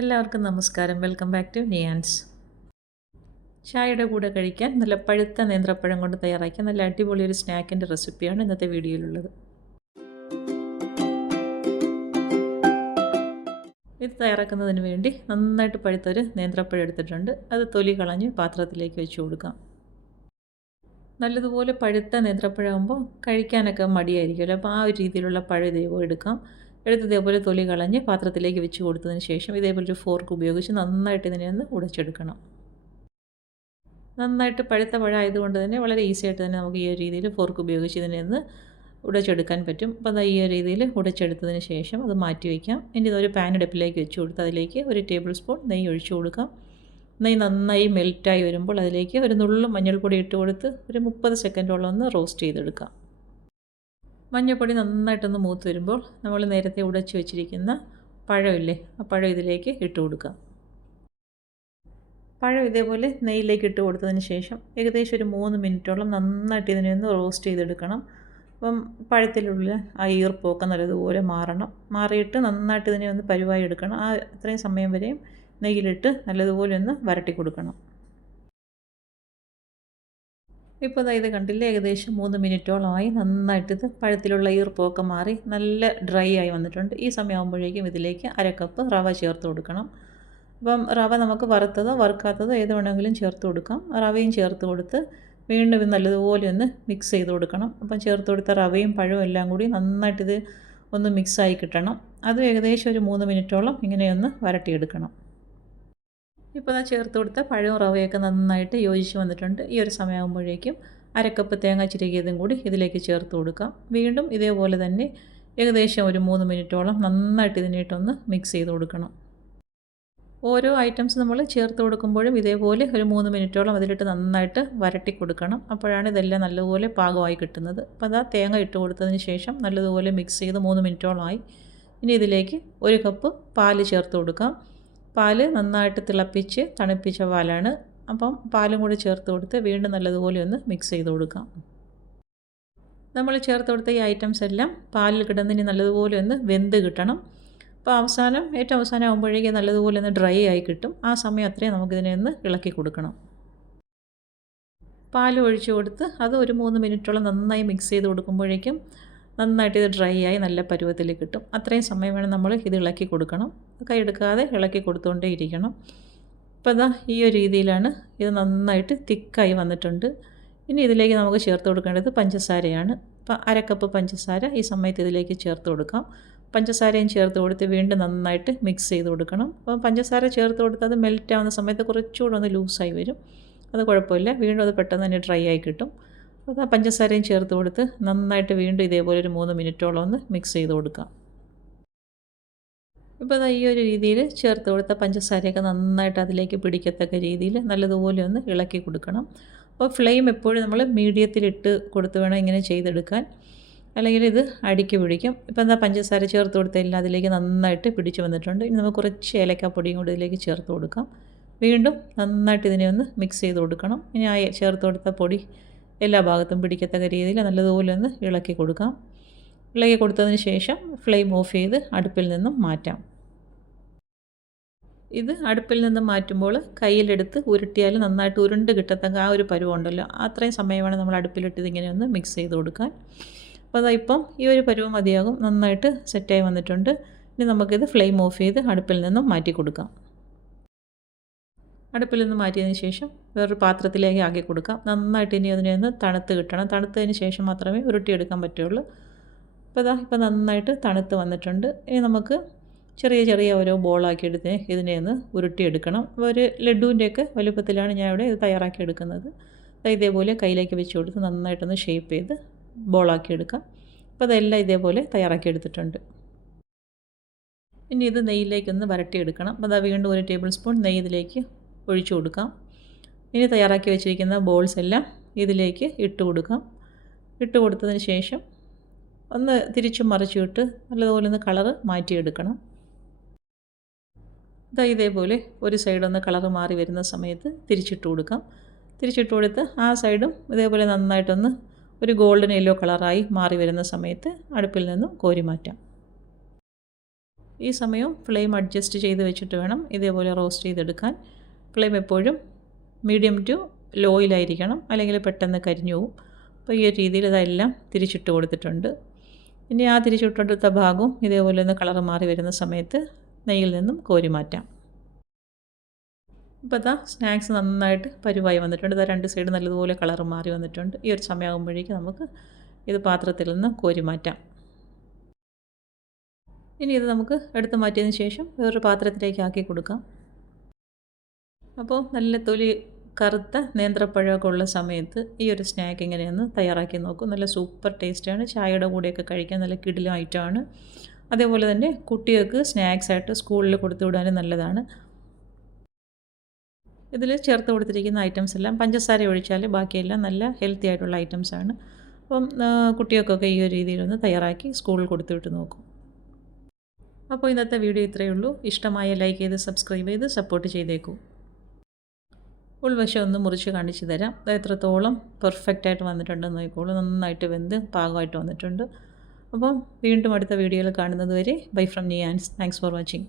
എല്ലാവർക്കും നമസ്കാരം. Welcome back to നിയാൻസ് ചായയുടെ കൂടെ കഴിക്കാൻ നല്ല പഴുത്ത നേന്ത്രപ്പഴം കൊണ്ട് തയ്യാറാക്കിയ നല്ല അടിപൊളി ഒരു സ്നാക്കിന്റെ റെസിപ്പിയാണ് ഇന്നത്തെ വീഡിയോയിലുള്ളത്. ഇത് തയ്യാറാക്കുന്നതിന് വേണ്ടി നന്നായിട്ട് പഴുത്തൊരു നേന്ത്രപ്പഴം എടുത്തിട്ടുണ്ട്. അത് തൊലി കളഞ്ഞ് പാത്രത്തിലേക്ക് വെച്ച് കൊടുക്കാം. നല്ലതുപോലെ പഴുത്ത നേന്ത്രപ്പഴമാകുമ്പോൾ കഴിക്കാനൊക്കെ മടിയായിരിക്കുമല്ലോ. അപ്പോൾ ആ ഒരു രീതിയിലുള്ള പഴം ഇതേപോലെ എടുക്കാം. എടുത്ത് ഇതേപോലെ തൊലി കളഞ്ഞ് പാത്രത്തിലേക്ക് വെച്ച് കൊടുത്തതിന് ശേഷം ഇതേപോലെ ഒരു ഫോർക്ക് ഉപയോഗിച്ച് നന്നായിട്ട് ഇതിനെ ഒന്ന് ഉടച്ചെടുക്കണം. നന്നായിട്ട് പഴുത്ത പഴം ആയതുകൊണ്ട് തന്നെ വളരെ ഈസി ആയിട്ട് തന്നെ നമുക്ക് ഈ ഒരു രീതിയിൽ ഫോർക്ക് ഉപയോഗിച്ച് ഇതിനെ ഒന്ന് ഉടച്ചെടുക്കാൻ പറ്റും. അപ്പോൾ അത് ഈ ഒരു രീതിയിൽ ഉടച്ചെടുത്തതിന് ശേഷം അത് മാറ്റി വയ്ക്കാം ഇനി ഇതൊരു പാൻ അടുപ്പിലേക്ക് വെച്ച് കൊടുത്ത് അതിലേക്ക് ഒരു ടേബിൾ സ്പൂൺ നെയ്യ് ഒഴിച്ചു കൊടുക്കാം. നെയ്യ് നന്നായി മെൽറ്റായി വരുമ്പോൾ അതിലേക്ക് ഒരു നുള്ളു മഞ്ഞൾപ്പൊടി ഇട്ട് കൊടുത്ത് ഒരു മുപ്പത് സെക്കൻഡോളം ഒന്ന് റോസ്റ്റ് ചെയ്തെടുക്കാം. മഞ്ഞൾപ്പൊടി നന്നായിട്ടൊന്ന് മൂത്ത് വരുമ്പോൾ നമ്മൾ നേരത്തെ ഉടച്ചു വെച്ചിരിക്കുന്ന പഴമില്ലേ ആ പഴം ഇതിലേക്ക് ഇട്ട് കൊടുക്കാം. പഴം ഇതേപോലെ നെയ്യിലേക്ക് ഇട്ട് കൊടുത്തതിന് ശേഷം ഏകദേശം ഒരു മൂന്ന് മിനിറ്റോളം നന്നായിട്ട് ഇതിനെ ഒന്ന് റോസ്റ്റ് ചെയ്തെടുക്കണം. അപ്പം പഴത്തിലുള്ള ആ ഈർപ്പൊക്കെ നല്ലതുപോലെ മാറണം. മാറിയിട്ട് നന്നായിട്ട് ഇതിനെ ഒന്ന് പരുവായി എടുക്കണം. ആ അത്രയും സമയം വരെയും നെയ്യിലിട്ട് നല്ലതുപോലെ ഒന്ന് വരട്ടി കൊടുക്കണം. ഇപ്പോൾ ഇത് കണ്ടില്ലേ? ഏകദേശം മൂന്ന് മിനിറ്റോളമായി നന്നായിട്ട് ഇത് പഴത്തിലുള്ള ഈർപ്പമൊക്കെ മാറി നല്ല ഡ്രൈ ആയി വന്നിട്ടുണ്ട്. ഈ സമയമാകുമ്പോഴേക്കും ഇതിലേക്ക് അര കപ്പ് റവ ചേർത്ത് കൊടുക്കണം. അപ്പം റവ നമുക്ക് വറുത്തതോ വറുക്കാത്തതോ ഏത് വേണമെങ്കിലും ചേർത്ത് കൊടുക്കാം. റവയും ചേർത്ത് കൊടുത്ത് വീണ്ടും നല്ലതുപോലെ ഒന്ന് മിക്സ് ചെയ്ത് കൊടുക്കണം. അപ്പം ചേർത്ത് കൊടുത്ത റവയും പഴവും എല്ലാം കൂടി നന്നായിട്ടിത് ഒന്ന് മിക്സായി കിട്ടണം. അത് ഏകദേശം ഒരു മൂന്ന് മിനിറ്റോളം ഇങ്ങനെയൊന്ന് വരട്ടിയെടുക്കണം. ഇപ്പോൾ ഞാൻ ചേർത്ത് കൊടുത്ത പഴവും റവയൊക്കെ നന്നായിട്ട് യോജിച്ച് വന്നിട്ടുണ്ട്. ഈ ഒരു സമയമാകുമ്പോഴേക്കും അരക്കപ്പ് തേങ്ങ ചിരകിയതും കൂടി ഇതിലേക്ക് ചേർത്ത് കൊടുക്കാം. വീണ്ടും ഇതേപോലെ തന്നെ ഏകദേശം ഒരു മൂന്ന് മിനിറ്റോളം നന്നായിട്ട് ഇതിനായിട്ടൊന്ന് മിക്സ് ചെയ്ത് കൊടുക്കണം. ഓരോ ഐറ്റംസ് നമ്മൾ ചേർത്ത് കൊടുക്കുമ്പോഴും ഇതേപോലെ ഒരു മൂന്ന് മിനിറ്റോളം അതിലിട്ട് നന്നായിട്ട് വരട്ടി കൊടുക്കണം. അപ്പോഴാണ് ഇതെല്ലാം നല്ലതുപോലെ പാകമായി കിട്ടുന്നത്. അപ്പോൾ അതാ തേങ്ങ ഇട്ട് കൊടുത്തതിന് ശേഷം നല്ലതുപോലെ മിക്സ് ചെയ്ത് മൂന്ന് മിനിറ്റോളമായി ഇനി ഇതിലേക്ക് ഒരു കപ്പ് പാൽ ചേർത്ത് കൊടുക്കാം. പാൽ നന്നായിട്ട് തിളപ്പിച്ച് തണുപ്പിച്ച പാലാണ്. അപ്പം പാലും കൂടി ചേർത്ത് കൊടുത്ത് വീണ്ടും നല്ലതുപോലെ ഒന്ന് മിക്സ് ചെയ്ത് കൊടുക്കാം. നമ്മൾ ചേർത്ത് കൊടുത്ത ഈ ഐറ്റംസ് എല്ലാം പാലിൽ കിടന്നിന് നല്ലതുപോലെ ഒന്ന് വെന്ത് കിട്ടണം. അപ്പോൾ അവസാനം ഏറ്റവും അവസാനം ആകുമ്പോഴേക്കും നല്ലതുപോലെ ഒന്ന് ഡ്രൈ ആയി കിട്ടും. ആ സമയം അത്രയും നമുക്കിതിനെ ഒന്ന് ഇളക്കി കൊടുക്കണം. പാൽ ഒഴിച്ചു കൊടുത്ത് അത് ഒരു മൂന്ന് മിനിറ്റോളം നന്നായി മിക്സ് ചെയ്ത് കൊടുക്കുമ്പോഴേക്കും നന്നായിട്ട് ഇത് ഡ്രൈ ആയി നല്ല പരുവത്തിൽ കിട്ടും. അത്രയും സമയം വേണം നമ്മൾ ഇത് ഇളക്കി കൊടുക്കണം. കൈ എടുക്കാതെ ഇളക്കി കൊടുത്തുകൊണ്ടേ ഇരിക്കണം. അപ്പോൾ ഇതാ ഈ ഒരു രീതിയിലാണ് ഇത് നന്നായിട്ട് തിക്കായി വന്നിട്ടുണ്ട്. ഇനി ഇതിലേക്ക് നമുക്ക് ചേർത്ത് കൊടുക്കേണ്ടത് പഞ്ചസാരയാണ്. അപ്പോൾ അരക്കപ്പ് പഞ്ചസാര ഈ സമയത്ത് ഇതിലേക്ക് ചേർത്ത് കൊടുക്കാം. പഞ്ചസാരയും ചേർത്ത് കൊടുത്ത് വീണ്ടും നന്നായിട്ട് മിക്സ് ചെയ്ത് കൊടുക്കണം. അപ്പോൾ പഞ്ചസാര ചേർത്ത് കൊടുത്ത് അത് മെൽറ്റ് ആവുന്ന സമയത്ത് കുറച്ചുകൂടെ ഒന്ന് ലൂസായി വരും. അത് കുഴപ്പമില്ല. വീണ്ടും അത് പെട്ടെന്ന് തന്നെ ഡ്രൈ ആയി കിട്ടും. അപ്പോൾ ആ പഞ്ചസാരയും ചേർത്ത് കൊടുത്ത് നന്നായിട്ട് വീണ്ടും ഇതേപോലെ ഒരു മൂന്ന് മിനിറ്റോളം ഒന്ന് മിക്സ് ചെയ്ത് കൊടുക്കാം. ഇപ്പോൾ അത് ഈ ഒരു രീതിയിൽ ചേർത്ത് കൊടുത്ത പഞ്ചസാരയൊക്കെ നന്നായിട്ട് അതിലേക്ക് പിടിക്കത്തക്ക രീതിയിൽ നല്ലതുപോലെ ഒന്ന് ഇളക്കി കൊടുക്കണം. അപ്പോൾ ഫ്ലെയിം എപ്പോഴും നമ്മൾ മീഡിയത്തിലിട്ട് കൊടുത്ത് വേണം ഇങ്ങനെ ചെയ്തെടുക്കാൻ. അല്ലെങ്കിൽ ഇത് അടിക്ക് പിടിക്കും. ഇപ്പോൾ എന്താ പഞ്ചസാര ചേർത്ത് കൊടുത്തതെല്ലാം അതിലേക്ക് നന്നായിട്ട് പിടിച്ച് വന്നിട്ടുണ്ട്. ഇനി നമുക്ക് കുറച്ച് ഏലക്കാപ്പൊടിയും കൂടി ഇതിലേക്ക് ചേർത്ത് കൊടുക്കാം. വീണ്ടും നന്നായിട്ട് ഇതിനെ ഒന്ന് മിക്സ് ചെയ്ത് കൊടുക്കണം. ഇനി ആ ചേർത്ത് കൊടുത്ത പൊടി എല്ലാ ഭാഗത്തും പിടിക്കത്തക്ക രീതിയിൽ നല്ലതുപോലെ ഒന്ന് ഇളക്കി കൊടുക്കാം. ഇളക്കി കൊടുത്തതിന് ശേഷം ഫ്ലെയിം ഓഫ് ചെയ്ത് അടുപ്പിൽ നിന്നും മാറ്റാം. ഇത് അടുപ്പിൽ നിന്ന് മാറ്റുമ്പോൾ കയ്യിലെടുത്ത് ഉരുട്ടിയാൽ നന്നായിട്ട് ഉരുണ്ട് കിട്ടത്തക്ക ആ ഒരു പരുവുണ്ടല്ലോ അത്രയും സമയമാണ് നമ്മൾ അടുപ്പിലിട്ട് ഇതിങ്ങനെ ഒന്ന് മിക്സ് ചെയ്ത് കൊടുക്കാൻ. അപ്പോൾ അതാ ഇപ്പം ഈ ഒരു പരുവ് മതിയാകും നന്നായിട്ട് സെറ്റായി വന്നിട്ടുണ്ട്. ഇനി നമുക്കിത് ഫ്ലെയിം ഓഫ് ചെയ്ത് അടുപ്പിൽ നിന്നും മാറ്റി കൊടുക്കാം. അടുപ്പിൽ നിന്ന് മാറ്റിയതിന് ശേഷം വേറൊരു പാത്രത്തിലേക്ക് ആക്കി കൊടുക്കാം. നന്നായിട്ട് ഇനി അതിനെ ഒന്ന് തണുത്ത് കിട്ടണം. തണുത്തതിന് ശേഷം മാത്രമേ ഉരുട്ടിയെടുക്കാൻ പറ്റുള്ളൂ. അപ്പോൾ ഇതാ ഇപ്പോൾ നന്നായിട്ട് തണുത്ത് വന്നിട്ടുണ്ട്. ഇനി നമുക്ക് ചെറിയ ചെറിയ ഓരോ ബോളാക്കി എടുത്ത് ഇതിനെ ഒന്ന് ഉരുട്ടിയെടുക്കണം. ഒരു ലഡുവിന്റെയൊക്കെ വലുപ്പത്തിലാണ് ഞാൻ ഇവിടെ ഇത് തയ്യാറാക്കി എടുക്കുന്നത്. ഇതേപോലെ കയ്യിലേക്ക് വെച്ച് കൊടുത്ത് നന്നായിട്ടൊന്ന് ഷേപ്പ് ചെയ്ത് ബോളാക്കി എടുക്കാം. അപ്പോൾ അതെല്ലാം ഇതേപോലെ തയ്യാറാക്കി എടുത്തിട്ടുണ്ട്. ഇനി ഇത് നെയ്യിലേക്കൊന്ന് വരട്ടിയെടുക്കണം. അപ്പോൾ അതാ വീണ്ടും ഒരു ടേബിൾ സ്പൂൺ നെയ്യ് ഇതിലേക്ക് ഒഴിച്ചു കൊടുക്കാം. ഇനി തയ്യാറാക്കി വെച്ചിരിക്കുന്ന ബോൾസ് എല്ലാം ഇതിലേക്ക് ഇട്ട് കൊടുക്കാം. ഇട്ട് കൊടുത്തതിന് ശേഷം ഒന്ന് തിരിച്ചും മറിച്ചിട്ട് നല്ലതുപോലെ ഒന്ന് കളറ് മാറ്റിയെടുക്കണം. ഇതാ ഇതേപോലെ ഒരു സൈഡൊന്ന് കളറ് മാറി വരുന്ന സമയത്ത് തിരിച്ചിട്ട് കൊടുക്കാം. തിരിച്ചിട്ട് കൊടുത്ത് ആ സൈഡും ഇതേപോലെ നന്നായിട്ടൊന്ന് ഒരു ഗോൾഡൻ യെല്ലോ കളറായി മാറി വരുന്ന സമയത്ത് അടുപ്പിൽ നിന്നും കോരി മാറ്റാം. ഈ സമയം ഫ്ലെയിം അഡ്ജസ്റ്റ് ചെയ്ത് വെച്ചിട്ട് വേണം ഇതേപോലെ റോസ്റ്റ് ചെയ്തെടുക്കാൻ. ഫ്ലെയിം എപ്പോഴും മീഡിയം ടു ലോയിലായിരിക്കണം അല്ലെങ്കിൽ പെട്ടെന്ന് കരിഞ്ഞു പോകും അപ്പോൾ ഈ ഒരു രീതിയിൽ ഇതെല്ലാം തിരിച്ചിട്ട് കൊടുത്തിട്ടുണ്ട്. ഇനി ആ തിരിച്ചിട്ടെടുത്ത ഭാഗവും ഇതേപോലെ ഒന്ന് കളർ മാറി വരുന്ന സമയത്ത് നെയ്യിൽ നിന്നും കോരി മാറ്റാം. ഇപ്പോൾ അതാ സ്നാക്സ് നന്നായിട്ട് പരുവായി വന്നിട്ടുണ്ട്. ഇതാ രണ്ട് സൈഡ് നല്ലതുപോലെ കളർ മാറി വന്നിട്ടുണ്ട്. ഈ ഒരു സമയമാകുമ്പോഴേക്കും നമുക്ക് ഇത് പാത്രത്തിൽ നിന്ന് കോരി മാറ്റാം. ഇനി ഇത് നമുക്ക് എടുത്ത് മാറ്റിയതിന് ശേഷം വേറൊരു പാത്രത്തിലേക്ക് ആക്കി കൊടുക്കാം. അപ്പോൾ നല്ല തൊലി കറുത്ത നേന്ത്രപ്പഴമൊക്കെ ഉള്ള സമയത്ത് ഈ ഒരു സ്നാക്ക് ഇങ്ങനെയൊന്ന് തയ്യാറാക്കി നോക്കും. നല്ല സൂപ്പർ ടേസ്റ്റാണ് ചായയുടെ കൂടെയൊക്കെ കഴിക്കാൻ നല്ല കിടിലും ഐറ്റമാണ് അതേപോലെ തന്നെ കുട്ടികൾക്ക് സ്നാക്സ് ആയിട്ട് സ്കൂളിൽ കൊടുത്തു വിടാനും നല്ലതാണ്. ഇതിൽ ചേർത്ത് കൊടുത്തിരിക്കുന്ന ഐറ്റംസ് എല്ലാം പഞ്ചസാര ഒഴിച്ചാൽ ബാക്കിയെല്ലാം നല്ല ഹെൽത്തി ആയിട്ടുള്ള ഐറ്റംസ് ആണ്. അപ്പം കുട്ടികൾക്കൊക്കെ ഈ ഒരു രീതിയിലൊന്ന് തയ്യാറാക്കി സ്കൂളിൽ കൊടുത്തു വിട്ട് നോക്കും. അപ്പോൾ ഇന്നത്തെ വീഡിയോ ഇത്രയേ ഉള്ളൂ. ഇഷ്ടമായ ലൈക്ക് ചെയ്ത് സബ്സ്ക്രൈബ് ചെയ്ത് സപ്പോർട്ട് ചെയ്തേക്കൂ. ഉൾവശം ഒന്ന് മുറിച്ച് കാണിച്ചു തരാം. അത് എത്രത്തോളം പെർഫെക്റ്റായിട്ട് വന്നിട്ടുണ്ടെന്ന് നോക്കിക്കോളൂ. നന്നായിട്ട് വെന്ത് പാകമായിട്ട് വന്നിട്ടുണ്ട്. അപ്പം വീണ്ടും അടുത്ത വീഡിയോയിൽ കാണുന്നത് വരെ ബൈ ഫ്രം നിയാൻസ് താങ്ക്സ് ഫോർ വാച്ചിങ്